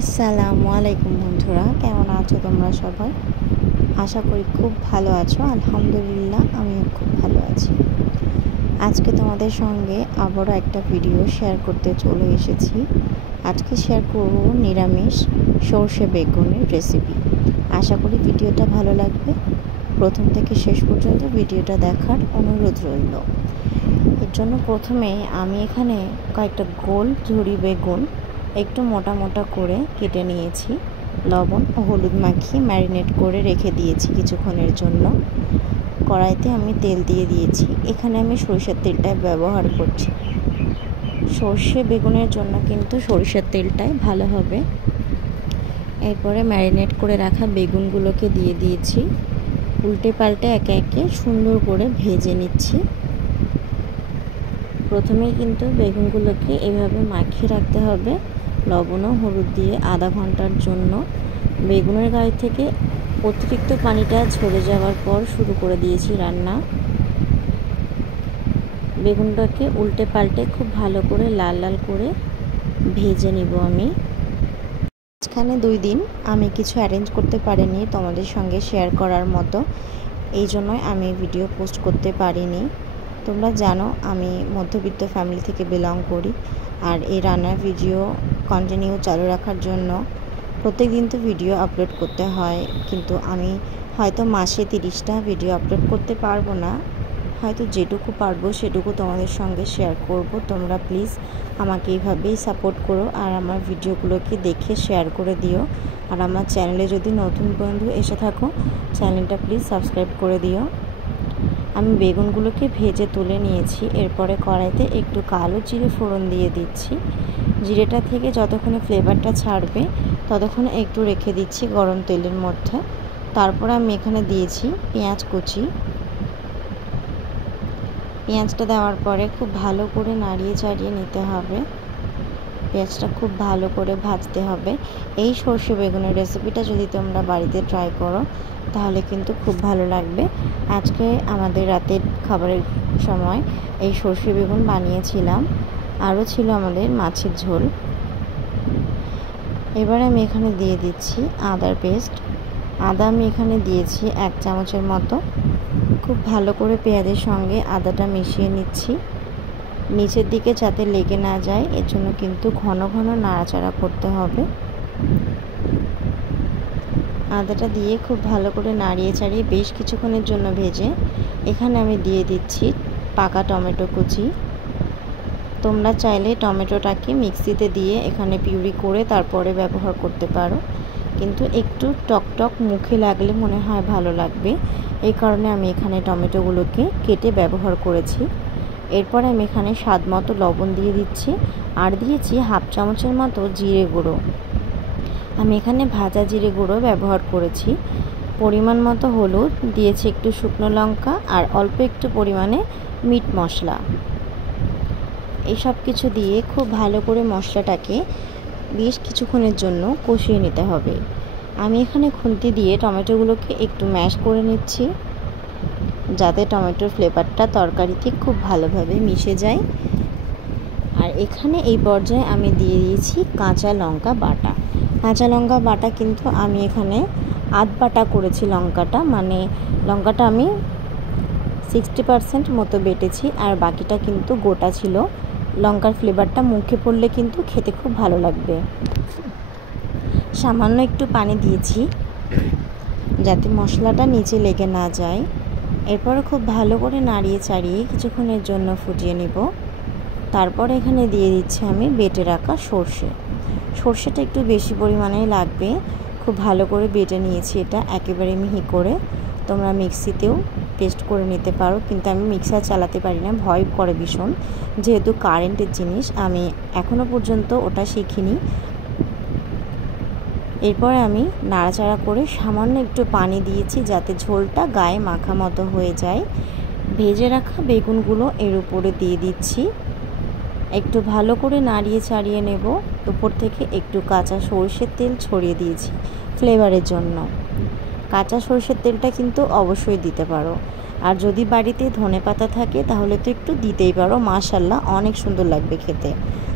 আসসালামু আলাইকুম বন্ধুরা, কেমন আছো তোমরা সবাই? আশা করি খুব ভালো আছো। আলহামদুলিল্লাহ আমিও খুব ভালো আছি। আজকে তোমাদের সঙ্গে আবারও একটা ভিডিও শেয়ার করতে চলে এসেছি। আজকে শেয়ার করব নিরামিষ সরষে বেগুনের রেসিপি। আশা করি ভিডিওটা ভালো লাগবে। প্রথম থেকে শেষ পর্যন্ত ভিডিওটা দেখার অনুরোধ রইল। এর জন্য প্রথমে আমি এখানে কয়েকটা গোল ঝুরি বেগুন একটু মোটা মোটা করে কেটে নিয়েছি। লবণ ও হলুদ মাখিয়ে ম্যারিনেট করে রেখে দিয়েছি কিছুক্ষণের জন্য। কড়াইতে আমি তেল দিয়ে দিয়েছি। এখানে আমি সরিষার তেলটাই ব্যবহার করছি। সর্ষে বেগুনের জন্য কিন্তু সরিষার তেলটাই ভালো হবে। এরপরে ম্যারিনেট করে রাখা বেগুনগুলোকে দিয়ে দিয়েছি। উল্টে পাল্টে একে একে সুন্দর করে ভেজে নিচ্ছি। প্রথমেই কিন্তু বেগুনগুলোকে এভাবে মাখিয়ে রাখতে হবে লবণ ও হলুদ দিয়ে আধা ঘন্টার জন্য। বেগুনের গায়ে থেকে অতিরিক্ত পানিটা ঝরে যাওয়ার পর শুরু করে দিয়েছি রান্না। বেগুনটাকে উল্টে পাল্টে খুব ভালো করে লাল লাল করে ভেজে নিব আমি। মাঝখানে 2 দিন আমি কিছু অ্যারেঞ্জ করতে পারিনি তোমাদের সঙ্গে শেয়ার করার মতো, এই জন্যই আমি ভিডিও পোস্ট করতে পারিনি। তোমরা জানো আমি মধ্যবিত্ত ফ্যামিলি থেকে বিলং করি, আর এই রান্নার ভিডিও কন্টিনিউ চালু রাখার জন্য প্রত্যেক দিন তো ভিডিও আপলোড করতে হয়, কিন্তু আমি হয়তো মাসে 30টা ভিডিও আপলোড করতে পারবো না। হয়তো যেটুকু পারবো সেটুকু তোমাদের সঙ্গে শেয়ার করব। তোমরা প্লিজ আমাকে এইভাবেই সাপোর্ট করো আর আমার ভিডিওগুলোকে দেখে শেয়ার করে দিও। আর আমার চ্যানেলে যদি নতুন বন্ধু এসে থাকো, চ্যানেলটা প্লিজ সাবস্ক্রাইব করে দিও। আমি বেগুনগুলোকে ভেজে তুলে নিয়েছি। এরপরে কড়াইতে একটু কালো জিরে ফোড়ন দিয়ে দিচ্ছি। জিরেটা থেকে যতক্ষণে ফ্লেভারটা ছাড়বে ততক্ষণে একটু রেখে দিচ্ছি গরম তেলের মধ্যে। তারপর আমি এখানে দিয়েছি পেঁয়াজ কুচি। পেঁয়াজটা দেওয়ার পরে খুব ভালো করে নাড়িয়ে চাড়িয়ে নিতে হবে। পেঁয়াজটা খুব ভালো করে ভাজতে হবে। এই সর্ষে বেগুনের রেসিপিটা যদি তোমরা বাড়িতে ট্রাই করো তাহলে কিন্তু খুব ভালো লাগবে। আজকে আমাদের রাতের খাবারের সময় এই সর্ষে বেগুন বানিয়েছিলাম। আরও ছিল আমাদের মাছের ঝোল। এবারে আমি এখানে দিয়ে দিচ্ছি আদার পেস্ট। আদা আমি এখানে দিয়েছি 1 চামচের মতো। খুব ভালো করে পেঁয়াজের সঙ্গে আদাটা মিশিয়ে নিচ্ছি, নিচের দিকে যাতে লেগে না যায়, এর জন্য কিন্তু ঘন ঘন নাড়াচাড়া করতে হবে। আদাটা দিয়ে খুব ভালো করে নাড়িয়ে চাড়িয়ে বেশ কিছুক্ষণের জন্য ভেজে এখানে আমি দিয়ে দিচ্ছি পাকা টমেটো কুচি। তোমরা চাইলে টমেটোটাকে মিক্সিতে দিয়ে এখানে পিউরি করে তারপরে ব্যবহার করতে পারো, কিন্তু একটু টকটক মুখে লাগলে মনে হয় ভালো লাগবে, এই কারণে আমি এখানে টমেটোগুলোকে কেটে ব্যবহার করেছি। এরপরে আমি এখানে স্বাদ মতো লবণ দিয়ে দিচ্ছি আর দিয়েছি 1/2 চামচের মতো জিরে গুঁড়ো। আমি এখানে ভাজা জিরে গুঁড়ো ব্যবহার করেছি। পরিমাণ মতো হলুদ দিয়েছি, একটু শুকনো লঙ্কা আর অল্প একটু পরিমাণে মিট মশলা। এই সব কিছু দিয়ে খুব ভালো করে মশলাটাকে বেশ কিছুক্ষণের জন্য কষিয়ে নিতে হবে। আমি এখানে খুন্তি দিয়ে টমেটোগুলোকে একটু ম্যাশ করে নিচ্ছি যাতে টমেটোর ফ্লেভারটা তরকারিতে খুব ভালোভাবে মিশে যায়। আর এখানে এই পর্যায়ে আমি দিয়ে দিয়েছি কাঁচা লঙ্কা বাটা। কাঁচা লঙ্কা বাটা কিন্তু আমি এখানে আধ বাটা করেছি লঙ্কাটা, মানে লঙ্কাটা আমি 60% মতো বেটেছি আর বাকিটা কিন্তু গোটা ছিল। লঙ্কার ফ্লেভারটা মুখে পড়লে কিন্তু খেতে খুব ভালো লাগবে। সামান্য একটু পানি দিয়েছি যাতে মশলাটা নিচে লেগে না যায়। এরপরে খুব ভালো করে নাড়িয়ে চাড়িয়ে কিছুক্ষণের জন্য ফুটিয়ে নিব। তারপর এখানে দিয়ে দিচ্ছি আমি বেটে রাখা সর্ষেটা একটু বেশি পরিমাণেই লাগবে। খুব ভালো করে বেটে নিয়েছি এটা একেবারে মিহি করে। তোমরা মিক্সিতেও পেস্ট করে নিতে পারো, কিন্তু আমি মিক্সার চালাতে পারি না, ভয় করে ভীষণ, যেহেতু কারেন্টের জিনিস আমি এখনও পর্যন্ত ওটা শিখিনি। এরপরে আমি নাড়াচাড়া করে সামান্য একটু পানি দিয়েছি যাতে ঝোলটা গায়ে মাখা মতো হয়ে যায়। ভেজে রাখা বেগুনগুলো এর উপরে দিয়ে দিচ্ছি। একটু ভালো করে নাড়িয়ে চাড়িয়ে নেব। উপর থেকে একটু কাঁচা সরষের তেল ছড়িয়ে দিয়েছি ফ্লেভারের জন্য। কাঁচা সরষের তেলটা কিন্তু অবশ্যই দিতে পারো। আর যদি বাড়িতে ধনেপাতা থাকে তাহলে তো একটু দিতেই পারো, মাশাআল্লাহ অনেক সুন্দর লাগবে খেতে।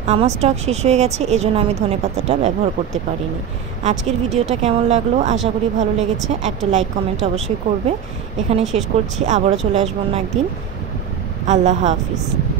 আমার স্টক শেষ হয়ে গেছে, এজন্য আমি ধনেপাতাটা ব্যবহার করতে পারিনি। আজকের ভিডিওটা কেমন লাগলো, আশা করি ভালো লেগেছে। একটা লাইক কমেন্ট অবশ্যই করবে। এখানে শেষ করছি, আবারও চলে আসবো না একদিন। আল্লাহ হাফিজ।